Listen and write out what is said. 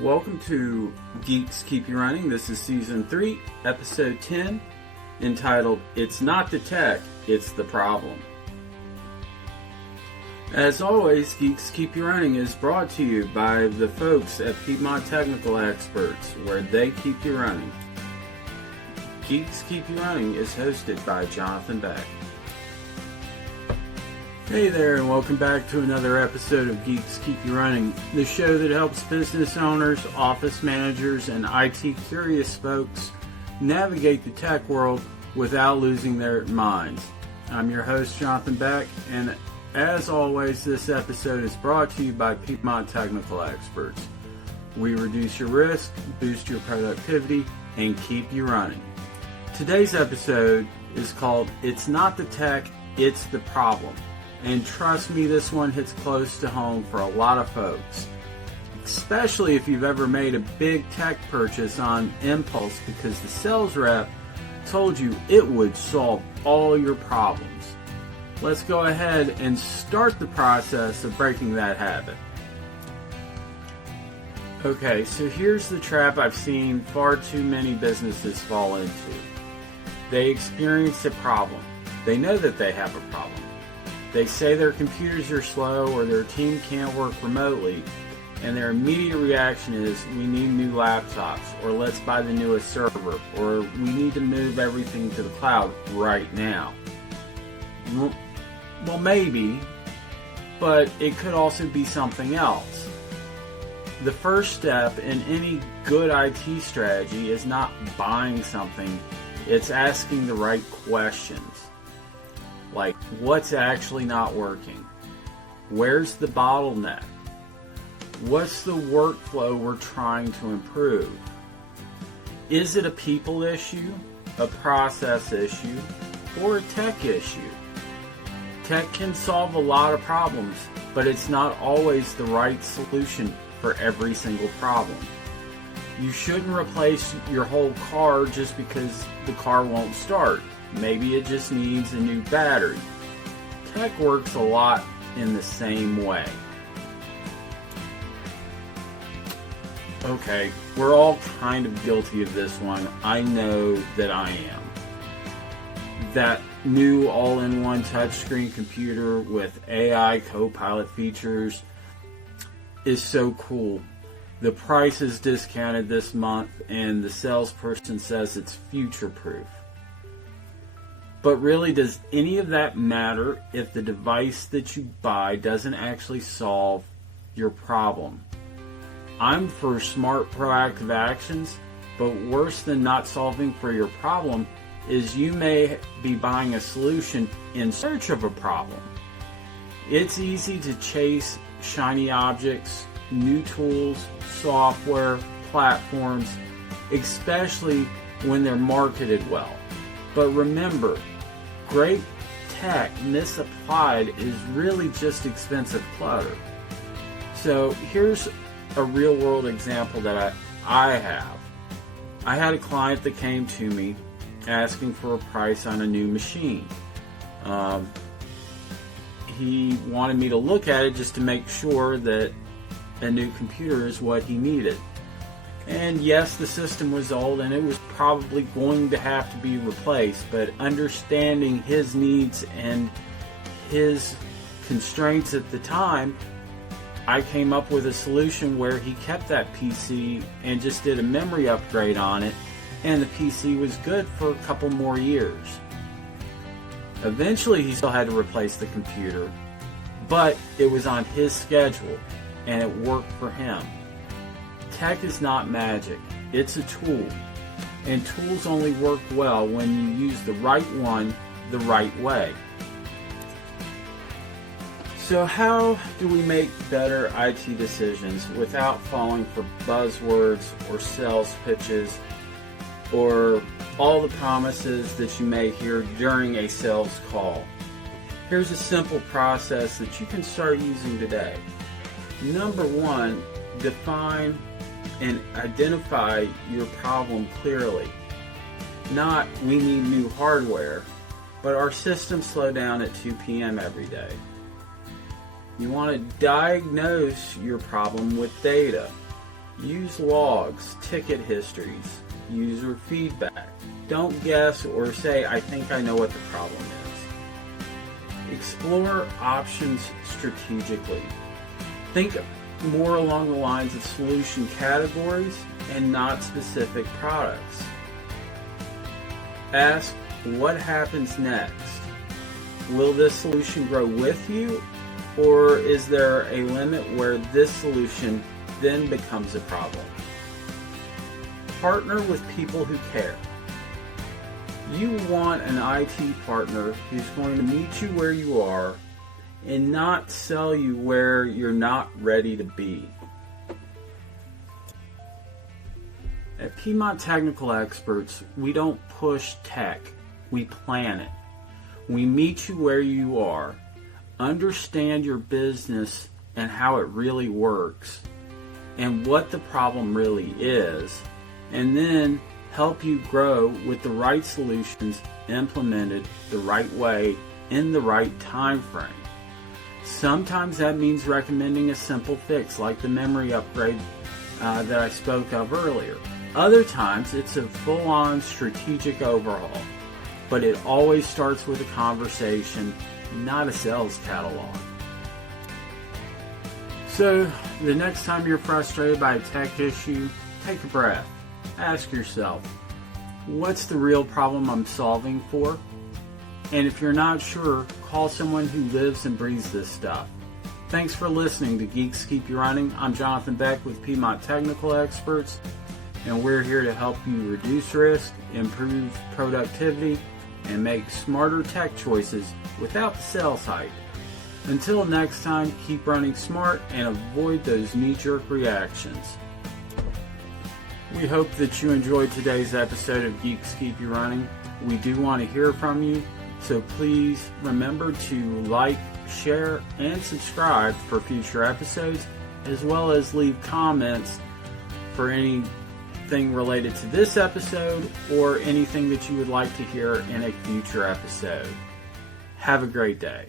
Welcome to Geeks Keep You Running. This is Season 3, Episode 10, entitled, It's Not the Tech, It's the Problem. As always, Geeks Keep You Running is brought to you by the folks at Piedmont Technical Experts, where they keep you running. Geeks Keep You Running is hosted by Jonathan Beck. Hey there, and welcome back to another episode of Geeks Keep You Running, the show that helps business owners, office managers, and IT curious folks navigate the tech world without losing their minds. I'm your host, Jonathan Beck, and as always, this episode is brought to you by Piedmont Technical Experts. We reduce your risk, boost your productivity, and keep you running. Today's episode is called It's Not the Tech, It's the Problem. And trust me, this one hits close to home for a lot of folks, especially if you've ever made a big tech purchase on impulse because the sales rep told you it would solve all your problems. Let's go ahead and start the process of breaking that habit. Okay, so here's the trap I've seen far too many businesses fall into. They experience a problem. They know that they have a problem. They say their computers are slow or their team can't work remotely, and their immediate reaction is, we need new laptops, or let's buy the newest server, or we need to move everything to the cloud right now. Well, maybe, but it could also be something else. The first step in any good IT strategy is not buying something, it's asking the right questions. Like, what's actually not working? Where's the bottleneck? What's the workflow we're trying to improve? Is it a people issue, a process issue, or a tech issue? Tech can solve a lot of problems, but it's not always the right solution for every single problem. You shouldn't replace your whole car just because the car won't start. Maybe it just needs a new battery. Tech works a lot in the same way. Okay, we're all kind of guilty of this one. I know that I am. That new all-in-one touchscreen computer with AI co-pilot features is so cool. The price is discounted this month and the salesperson says it's future-proof. But really, does any of that matter if the device that you buy doesn't actually solve your problem? I'm for smart, proactive actions, but worse than not solving for your problem is you may be buying a solution in search of a problem. It's easy to chase shiny objects, new tools, software, platforms, especially when they're marketed well. But remember, great tech misapplied is really just expensive clutter. So here's a real world example that I have. I had a client that came to me asking for a price on a new machine. He wanted me to look at it just to make sure that a new computer is what he needed. And yes, the system was old and it was probably going to have to be replaced, but understanding his needs and his constraints at the time, I came up with a solution where he kept that PC and just did a memory upgrade on it, and the PC was good for a couple more years. Eventually he still had to replace the computer, but it was on his schedule and it worked for him. Tech is not magic, it's a tool, and tools only work well when you use the right one the right way. So how do we make better IT decisions without falling for buzzwords or sales pitches or all the promises that you may hear during a sales call? Here's a simple process that you can start using today. Number one, define and identify your problem clearly. Not, we need new hardware, but our systems slow down at 2 p.m. every day. You want to diagnose your problem with data. Use logs, ticket histories, user feedback. Don't guess or say, I think I know what the problem is. Explore options strategically. Think more along the lines of solution categories and not specific products. Ask, what happens next? Will this solution grow with you, or is there a limit where this solution then becomes a problem? Partner with people who care. You want an IT partner who's going to meet you where you are and not sell you where you're not ready to be. At Piedmont Technical Experts, we don't push tech, we plan it. We meet you where you are, understand your business and how it really works, and what the problem really is, and then help you grow with the right solutions implemented the right way in the right time frame. Sometimes that means recommending a simple fix like the memory upgrade that I spoke of earlier. Other times it's a full-on strategic overhaul, but it always starts with a conversation, not a sales catalog. So the next time you're frustrated by a tech issue, take a breath. Ask yourself, what's the real problem I'm solving for? And if you're not sure, call someone who lives and breathes this stuff. Thanks for listening to Geeks Keep You Running. I'm Jonathan Beck with Piedmont Technical Experts, and we're here to help you reduce risk, improve productivity, and make smarter tech choices without the sales hype. Until next time, keep running smart and avoid those knee-jerk reactions. We hope that you enjoyed today's episode of Geeks Keep You Running. We do want to hear from you, so please remember to like, share, and subscribe for future episodes, as well as leave comments for anything related to this episode or anything that you would like to hear in a future episode. Have a great day.